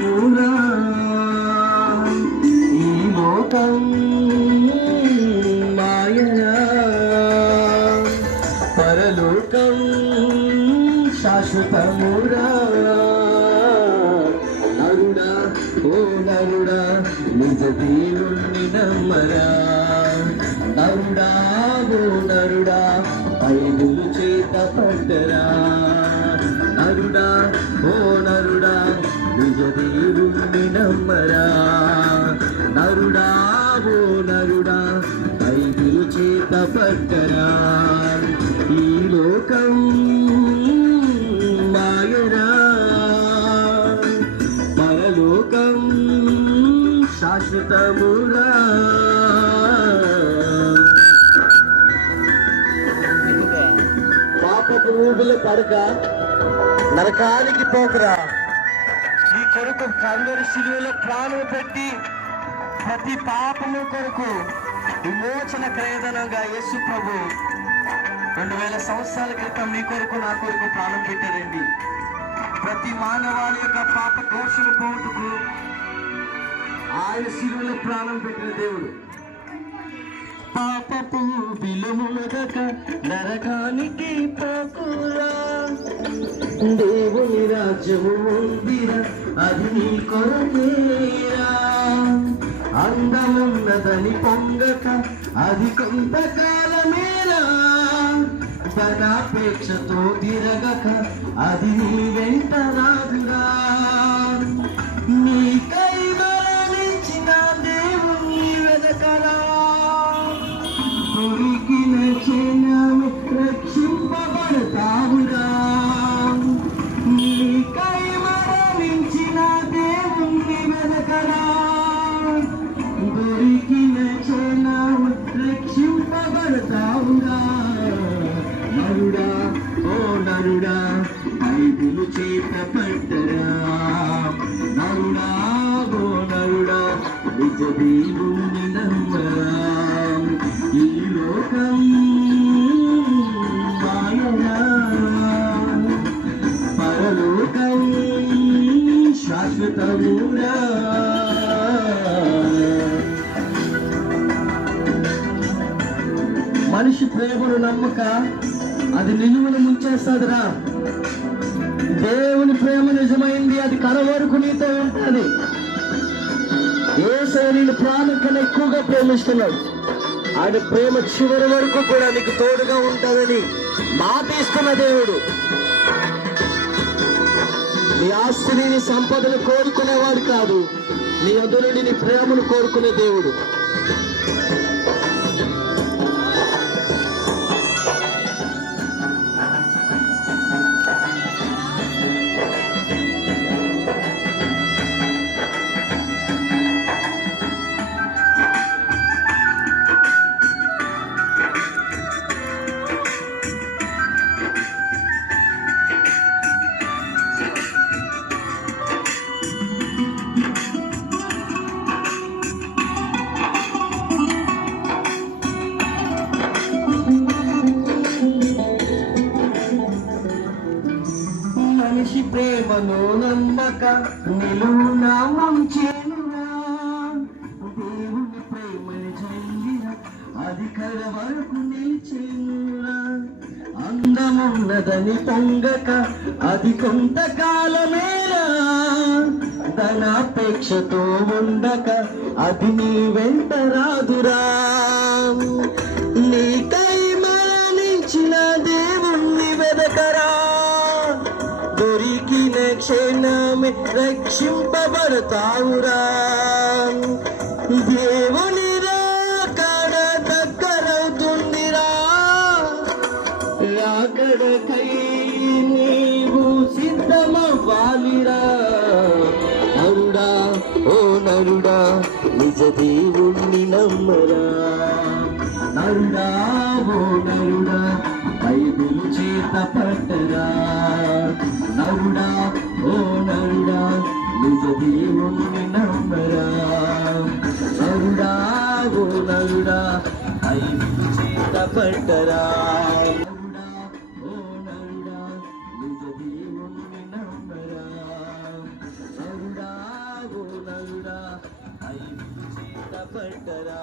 శాశ్వతమురా ఈ లోకం మాయరా పరలోకం శాశ్వతమురా నరుడా ఓ నరుడా నిజ దేవుణ్ణి నమ్మరా నరుడా ఓ నరుడా బైబిలు చేత పట్టరా నరుడా ఓ నరుడా నిజ దేవుణ్ణి నమ్మరా నరుడా ఓ నరుడా బైబిలు చేత పట్టరా ఈ లోకం మాయరా పరలోకం శాశ్వతమురా పాపపు ఊబిలో పడక నరకానికి పోకరా నీ కొరకు కల్వరి శిలువలో ప్రాణం పెట్టి ప్రతి పాపము కొరకు విమోచన క్రయధనంగా యేసు ప్రభు 2000 సంవత్సరాల క్రితం మీ కొరకు నా కొరకు ప్రాణం పెట్టారండి. ప్రతి మానవాళి యొక్క పాప దోషులు పోటుకు ఆయన శిలువలో ప్రాణం పెట్టిన దేవుడు. పాపపు విలువదక నరకానికి పోకురా దేవుని రాజ్యము ఉందిరా అది నీ కొరకేరా అందమున్నదని పొంగక అది కొంతకాలమేలా ధనాపేక్షతో తిరగక అది నీ వెంట రాదురా నీకై మరణించిన దేవుని వెనకరా దొరికిన క్షణమే రక్షింపబడతావురా నీకై మరణించిన దేవుని వెనకరా దొరికిన క్షణమే రక్షింపబడతావురా నరుడా ఓ నరుడా బైబిలు చేత పట్టరా నరుడా ఓ నరుడా నిజ దేవుని నమ్మరా ఈ లోకం మాయరా పరలోకం శాశ్వతమురా మనిషి ప్రేమను నమ్మక అది నిలువను ముంచేస్తుందిరా. దేవుని ప్రేమ నిజమైంది, అది కడ వరకు నీతో ఉంటుంది. యేసయ్య నిన్ను ప్రాణం కన్నా ఎక్కువగా ప్రేమిస్తున్నాడు. ఆయన ప్రేమ చివరి వరకు కూడా నీకు తోడుగా ఉంటుందని మాట ఇస్తున్న దేవుడు. నీ ఆస్తిని నీ సంపదను కోరుకునేవాడు కాదు, నీ వద్ద నుండి నీ ప్రేమను కోరుకునే దేవుడు. మనిషి ప్రేమను నమ్మక నిలువునా ముంచేనురా దేవుని ప్రేమని చెందిన అది కడ వరకు నిలిచేనురా అందమున్నదని పొంగక అది కొంతకాలమేరా ధనాపేక్షతో ఉండక అది నీ వెంట రాదురా నీకై మరణించిన దేవుణ్ణి వెదకరా దొరికిన క్షణమే రక్షింపబడతావురా దేవుని రాకడ దగ్గరవుతుందిరా రాకడకై నీవు సిద్ధమవ్వాలిరా నరుడా ఓ నరుడా నిజ దేవుణ్ణి నమ్మరా నరుడా ఓ నరుడా బైబిలు చేత పట్టరా నరుడా ఓ నరుడా నిజ దేవుణ్ణి నమ్మరా నరుడా ఓ నరుడా బైబిలు చేత పట్టరా నరుడా ఓ నరుడా నిజ దేవుణ్ణి నమ్మరా నరుడా పట్టరా